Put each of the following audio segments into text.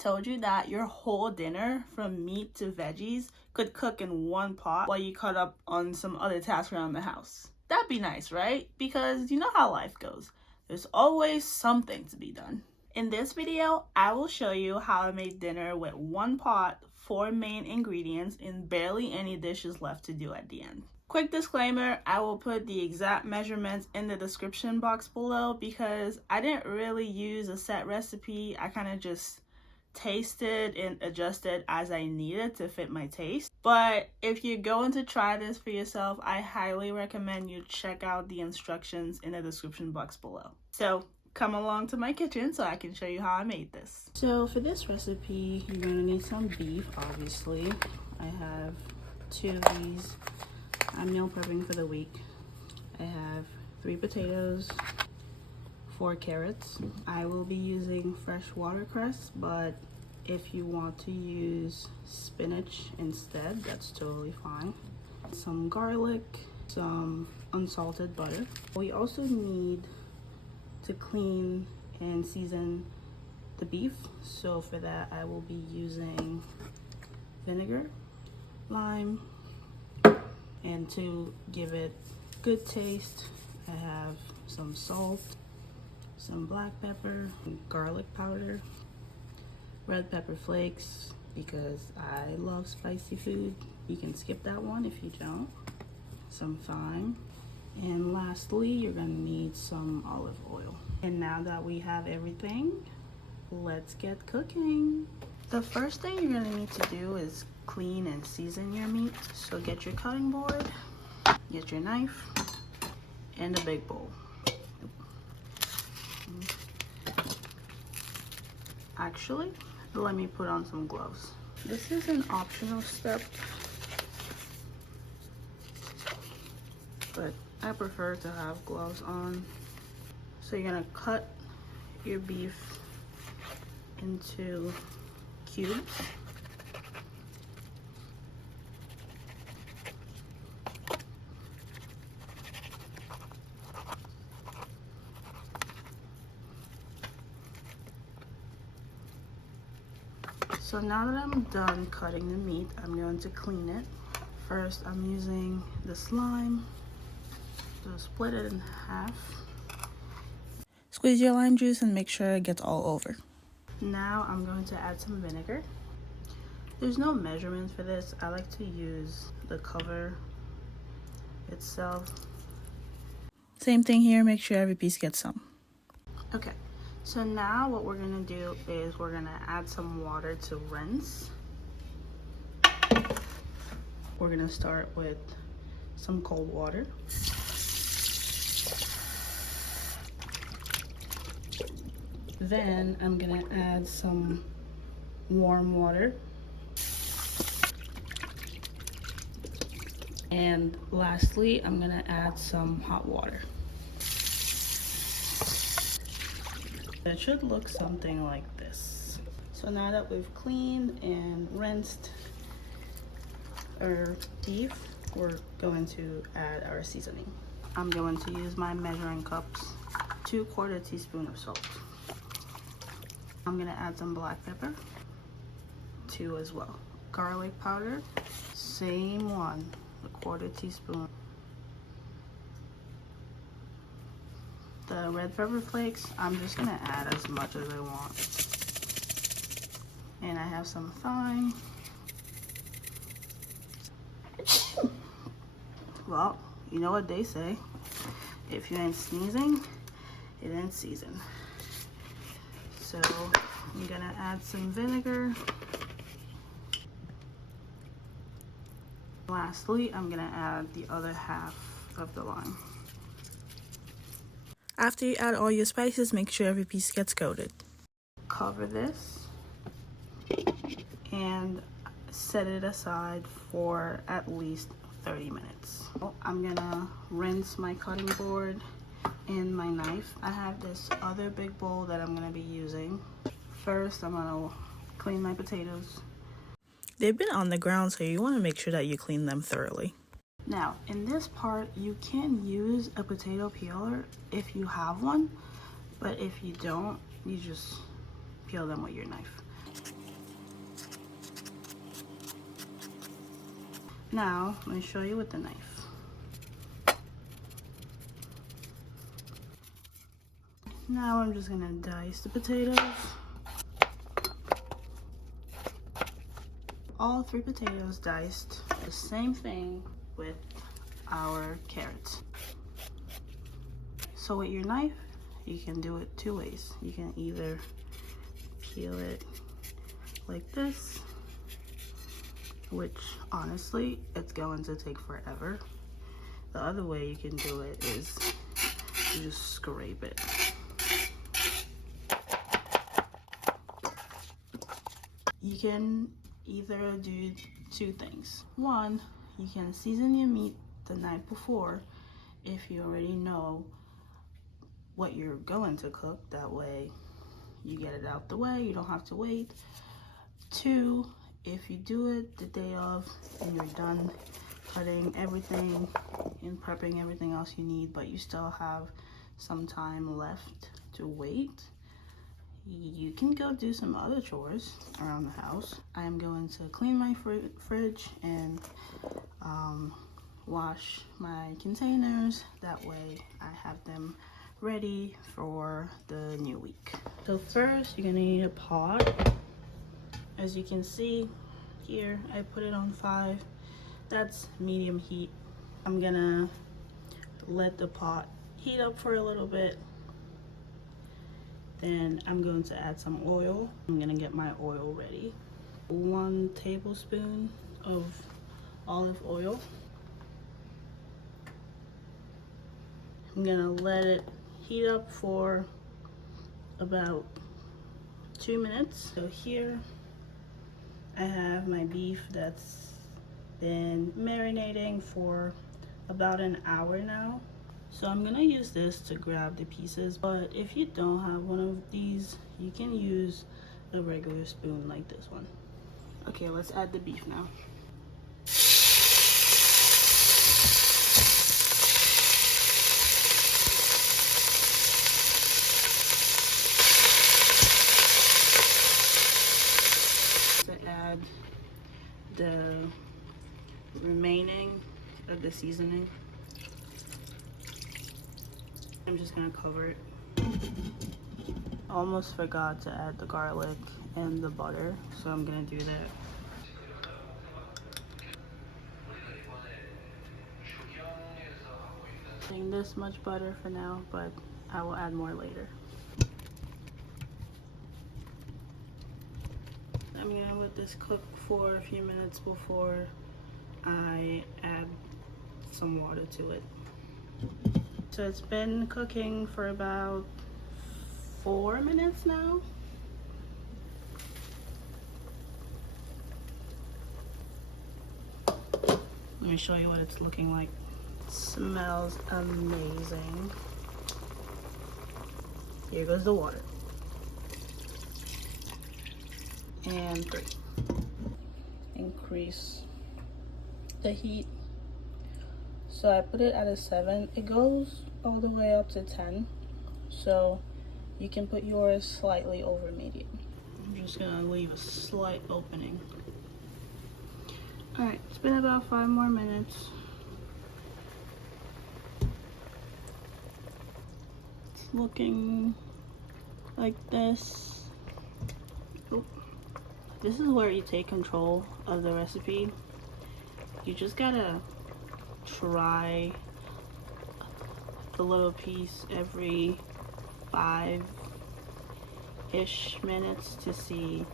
told you that your whole dinner from meat to veggies could cook in one pot while you caught up on some other tasks around the house. That'd be nice, right? Because you know how life goes. There's always something to be done. In this video, I will show you how I made dinner with one pot, 4 main ingredients, and barely any dishes left to do at the end. Quick disclaimer, I will put the exact measurements in the description box below because I didn't really use a set recipe. I kind of just tasted and adjusted as I needed to fit my taste. But if you're going to try this for yourself, I highly recommend you check out the instructions in the description box below. So come along to my kitchen so I can show you how I made this. So for this recipe, you're gonna need some beef, obviously. I have 2 of these. I'm meal prepping for the week. I have 3 potatoes, 4 carrots. I will be using fresh watercress, but if you want to use spinach instead, that's totally fine. Some garlic, some unsalted butter. We also need to clean and season the beef, so for that I will be using vinegar, lime, and to give it good taste I have some salt, some black pepper, garlic powder, red pepper flakes because I love spicy food. You can skip that one if you don't. Some thyme. And lastly, you're gonna need some olive oil. And now that we have everything, let's get cooking. The first thing you're gonna need to do is clean and season your meat. So get your cutting board, get your knife, and a big bowl. Actually, let me put on some gloves. This is an optional step, but I prefer to have gloves on. So you're gonna cut your beef into cubes. So now that I'm done cutting the meat, I'm going to clean it. First, I'm using the slime to split it in half. Squeeze your lime juice and make sure it gets all over. Now I'm going to add some vinegar. There's no measurements for this. I like to use the cover itself. Same thing here, make sure every piece gets some. Okay, so now what we're gonna do is we're gonna add some water to rinse. We're gonna start with some cold water. Then I'm gonna add some warm water. And lastly, I'm gonna add some hot water. It should look something like this. So now that we've cleaned and rinsed our beef, we're going to add our seasoning. I'm going to use my measuring cups, 2/4 teaspoon of salt. I'm gonna add some black pepper, 2 as well. Garlic powder, same one, 1/4 teaspoon. The red pepper flakes, I'm just gonna add as much as I want. And I have some thyme. Well, you know what they say, if you ain't sneezing, it ain't seasoned. So I'm gonna add some vinegar. Lastly, I'm gonna add the other half of the lime. After you add all your spices, make sure every piece gets coated. Cover this and set it aside for at least 30 minutes. I'm gonna rinse my cutting board and my knife. I have this other big bowl that I'm gonna be using. First, I'm gonna clean my potatoes. They've been on the ground, so you wanna make sure that you clean them thoroughly. Now, in this part, you can use a potato peeler if you have one, but if you don't, you just peel them with your knife. Now, let me show you with the knife. Now I'm just gonna dice the potatoes. All 3 potatoes diced. The same thing with our carrots. So with your knife, you can do it 2 ways. You can either peel it like this, which honestly, it's going to take forever. The other way you can do it is you just scrape it. You can either do 2 things. One, you can season your meat the night before if you already know what you're going to cook. That way you get it out the way, you don't have to wait. 2, if you do it the day of and you're done cutting everything and prepping everything else you need, but you still have some time left to wait, you can go do some other chores around the house. I am going to clean my fridge and wash my containers. That way I have them ready for the new week. So first, you're gonna need a pot. As you can see here, I put it on 5. That's medium heat. I'm gonna let the pot heat up for a little bit. Then I'm going to add some oil. I'm gonna get my oil ready. 1 tablespoon of olive oil. I'm gonna let it heat up for about 2 minutes. So here I have my beef that's been marinating for about an hour now. So I'm gonna use this to grab the pieces, but if you don't have one of these, you can use a regular spoon like this one. Okay, let's add the beef now. To add the remaining of the seasoning. I'm just gonna cover it. I almost forgot to add the garlic and the butter, so I'm gonna do that. Adding this much butter for now, but I will add more later. I'm gonna let this cook for a few minutes before I add some water to it. So it's been cooking for about 4 minutes now. Let me show you what it's looking like. It smells amazing. Here goes the water. And 3. Increase the heat. So I put it at a 7. It goes all the way up to 10. So you can put yours slightly over medium. I'm just gonna leave a slight opening. All right, it's been about 5 more minutes. It's looking like this. Oop. This is where you take control of the recipe. You just gotta try the little piece every 5-ish minutes to see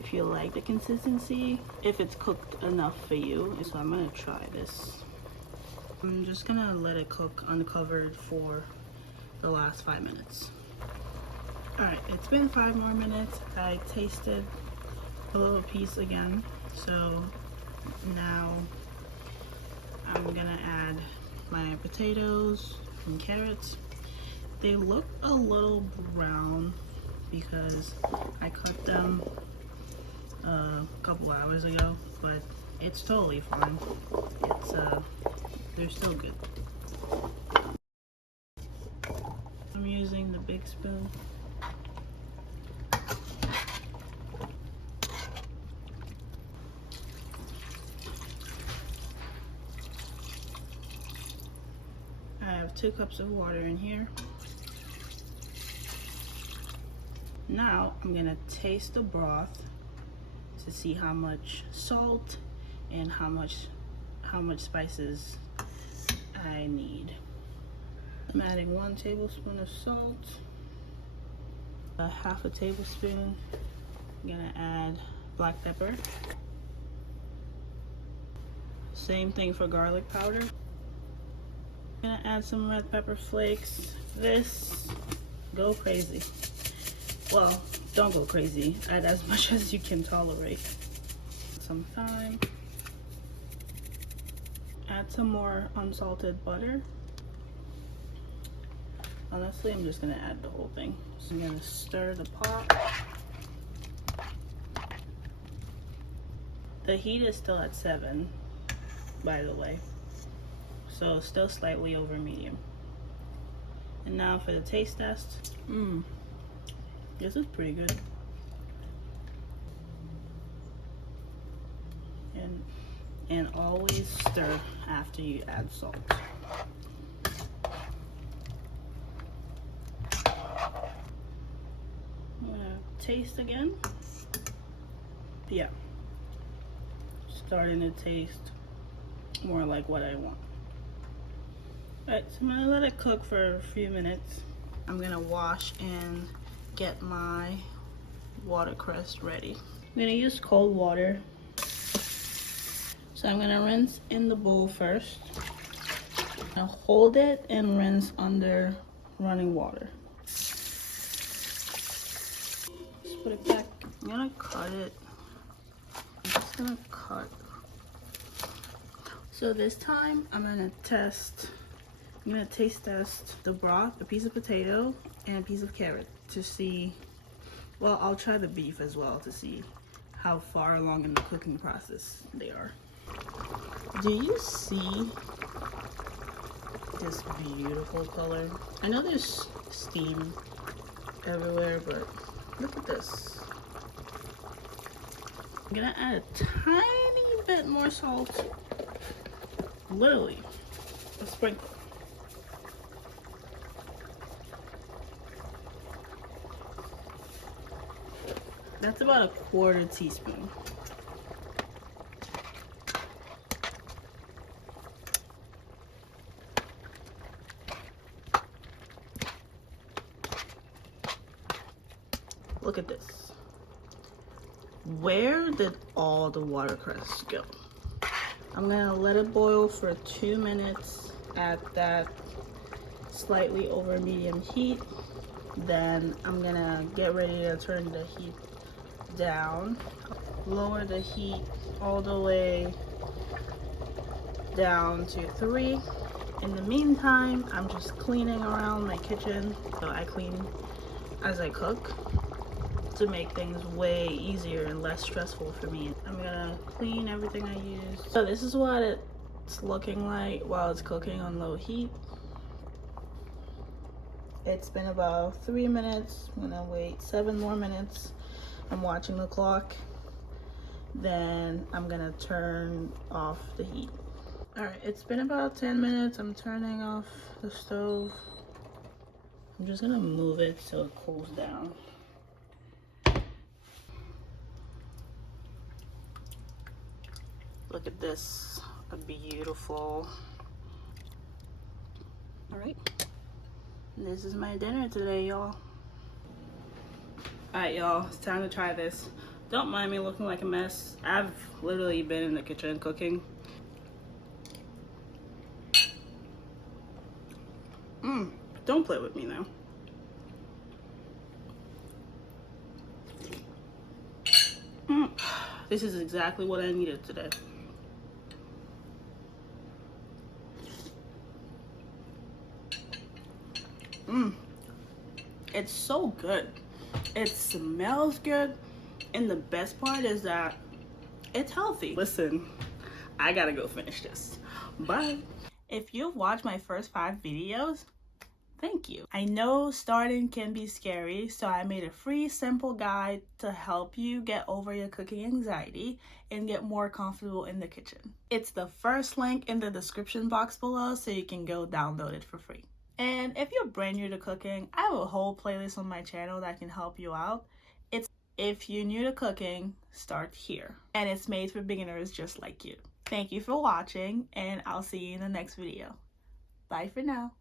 if you like the consistency, if it's cooked enough for you. So I'm gonna try this. I'm just gonna let it cook uncovered for the last 5 minutes. All right, it's been 5 more minutes. I tasted a little piece again, so now I'm gonna add my potatoes and carrots. They look a little brown because I cut them a couple hours ago, but it's totally fine. It's they're still good. I'm using the big spoon. have 2 cups of water in here. Now I'm gonna taste the broth to see how much salt and how much spices I need. I'm adding 1 tablespoon of salt, a half a tablespoon. I'm gonna add black pepper. Same thing for garlic powder. I'm gonna add some red pepper flakes. This, go crazy. Well, don't go crazy. Add as much as you can tolerate. Some thyme. Add some more unsalted butter. Honestly, I'm just gonna add the whole thing. So I'm gonna stir the pot. The heat is still at 7, by the way. So still slightly over medium. And now for the taste test. This is pretty good. And always stir after you add salt. I'm gonna taste again. Yeah, starting to taste more like what I want. Alright, so I'm gonna let it cook for a few minutes. I'm gonna wash and get my watercress ready. I'm gonna use cold water. So I'm gonna rinse in the bowl first. I'm gonna hold it and rinse under running water. Just put it back. I'm gonna cut it. I'm just gonna cut. So this time I'm gonna taste the broth, a piece of potato, and a piece of carrot to see, well, I'll try the beef as well to see how far along in the cooking process they are. Do you see this beautiful color? I know there's steam everywhere, but look at this. I'm gonna add a tiny bit more salt, literally a sprinkle. That's about 1/4 teaspoon. Look at this. Where did all the watercress go? I'm gonna let it boil for 2 minutes at that slightly over medium heat. Then I'm gonna get ready to turn the heat down. Lower the heat all the way down to 3. In the meantime, I'm just cleaning around my kitchen. So I clean as I cook to make things way easier and less stressful for me. I'm gonna clean everything I use. So this is what it's looking like while it's cooking on low heat. It's been about 3 minutes. I'm gonna wait 7 more minutes. I'm watching the clock. Then I'm gonna turn off the heat. All right, it's been about 10 minutes. I'm turning off the stove. I'm just gonna move it so it cools down. Look at this, a beautiful. All right, this is my dinner today, y'all. All right, y'all, it's time to try this. Don't mind me looking like a mess. I've literally been in the kitchen cooking. Don't play with me now. This is exactly what I needed today. It's so good. It smells good. And the best part is that it's healthy. Listen, I gotta go finish this. Bye. If you've watched my first 5 videos, Thank you. I know starting can be scary, so I made a free, simple guide to help you get over your cooking anxiety and get more comfortable in the kitchen. It's the first link in the description box below, so you can go download it for free. And if you're brand new to cooking, I have a whole playlist on my channel that can help you out. It's If you're new to cooking, start here. And it's made for beginners just like you. Thank you for watching, and I'll see you in the next video. Bye for now.